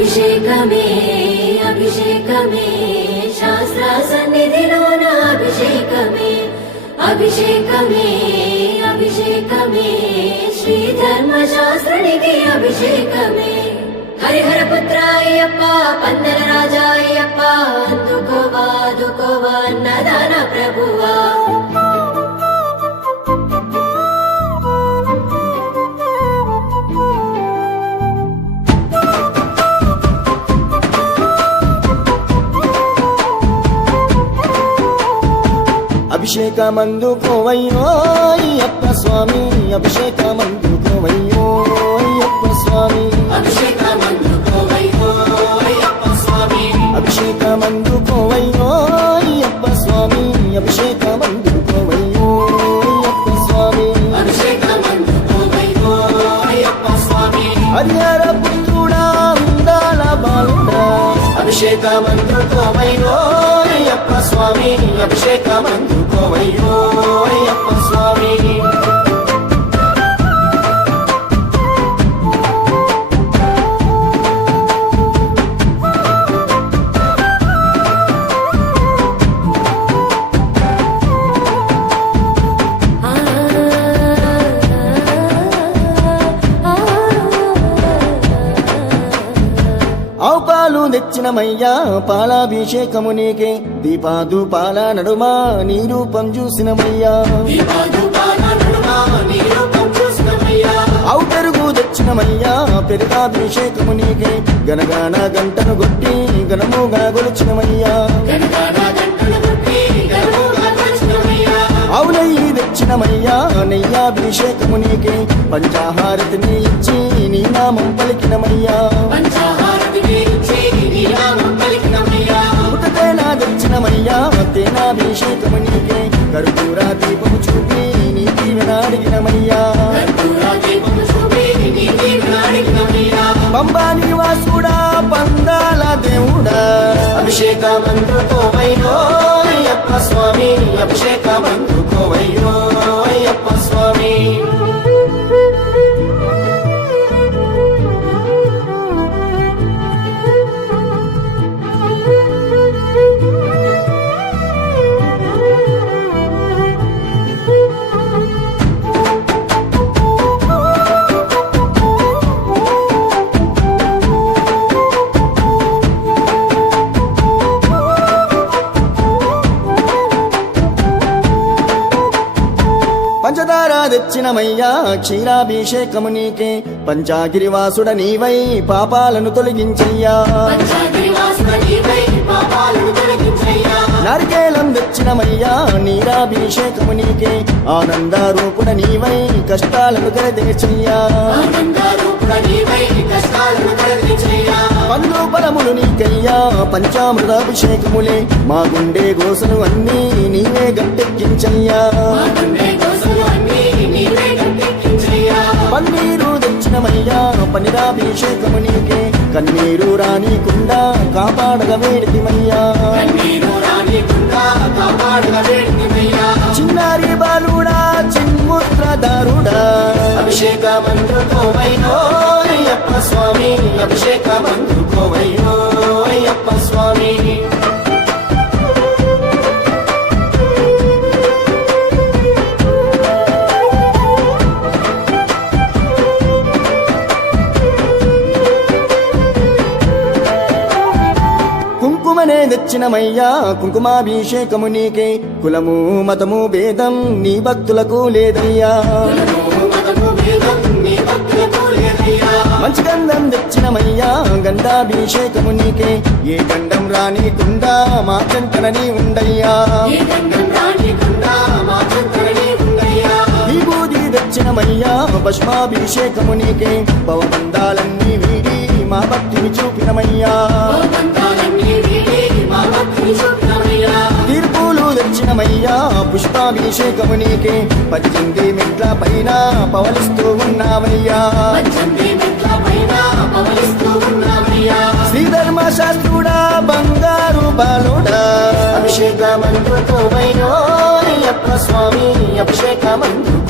అభిషేకమే అభిషేకమే శాస్త్ర సన్నిధిలోన అభిషేకమే అభిషేకమే అభిషేకమే శ్రీ ధర్మశాస్త్రునికి అభిషేకమే హరిహర పుత్ర అయ్యప్ప పందల రాజా అయ్యప్ప అందుకోవా అందుకోవా అన్నదాన ప్రభువా అభిషేకమందుకోవయ్యో అయ్యప్ప స్వామి అభిషేకమందుకోవయ్యో అయ్యప్ప స్వామి అభిషేకమందుకోవయ్యో అయ్యప్ప స్వామి అభిషేకమందుకోవయ్యో అయ్యప్ప స్వామి అభిషేకమందుకోవయ్యో అయ్యప్ప స్వామి అభిషేకమందుకోవయ్యో అయ్యప్ప స్వామి హరిహర పుత్రుడా ఉండాల బాలుడా అభిషేకమందుకోవయ్యో అయ్యప్ప స్వామి అభిషేకమందుకోవయ్యో అయ్యప్ప స్వామి ఆవు పాలు తెచ్చినమయ్యా పాలాభిషేకము నీకే దీపాదుపాల నడుమా నీ రూపం చూసినమయ్యా ఆవు పెరుగు తెచ్చినమయ్యా పెరుగాభిషేకము నీకే గనగాన గంటను కొట్టి గనముగా గొలిచినమయ్యా ఆవు నెయ్యి తెచ్చినమయ్యా నెయ్యాభిషేకము నీకే పంచాహారతిని ఇచ్చి నీ నామం పలికినమయ్యా పుట్టతేనా తెచ్చినమయ్యా తేనాభిషేకము నీకే కర్పూర దీపము చూపి నీ దీవెన అడిగినమయ్యా పంబా నివాసుడా పందాల దేవుడా అభిషేకమందుకోవయ్యో అయ్యప్ప స్వామి అభిషేకమందుకోవయ్యో అయ్యప్ప స్వామి పంచదార తెచ్చినమయ్యా క్షీరాభిషేకము నీకే పంచాగిరివాసుడ నీవై పాపాలను తొలగించయ్యా నారికేలం తెచ్చినమయ్యా నీరాభిషేకము నీకే ఆనంద రూపుడ నీవై కష్టాలను కరదేశయ్యా పండు పరములు నీకయ్యా పంచామృతాభిషేకములే మా గుండె గోసలు అన్నీ నీవే గట్టెక్కించయ్యా పన్నీరు తెచ్చినమయ్యా పనిరాభిషేకము నీకే కన్నీరు రానీకుండా కాపాడగ వేడితిమయ్యా చిన్నారి బాలుడా చిన్ముద్రదారుడా అభిషేకమందుకోవయ్యో అయ్యప్ప స్వామి అభిషేకమందుకోవయ్యో అయ్యప్ప స్వామి కుంకుమనే తెచ్చినమయ్యా కుంకుమాభిషేకము నీకే కులము మతము భేదం నీ భక్తులకు లేదయ్యా మంచి గంధం తెచ్చినమయ్యా గంధాభిషేకము నీకే ఏ గంధం రానీకుండా మా కంటనని ఉండయ్యా విభూది తెచ్చినమయ్యా భస్మాభిషేకము నీకే భవబంధాలన్నీ వీడి మా భక్తిని చూపినమయ్యా తీర్పులు తెచ్చినమయ్యా పుష్పాభిషేకము నీకే 18 మెట్ల పైన పవలిస్తూ ఉన్నావయ్యా శ్రీధర్మ శాస్త్రుడా బంగారు బాలుడా అభిషేకమందుకోవయ్యో అయ్యప్ప స్వామి అభిషేకమందుకోవయ్యో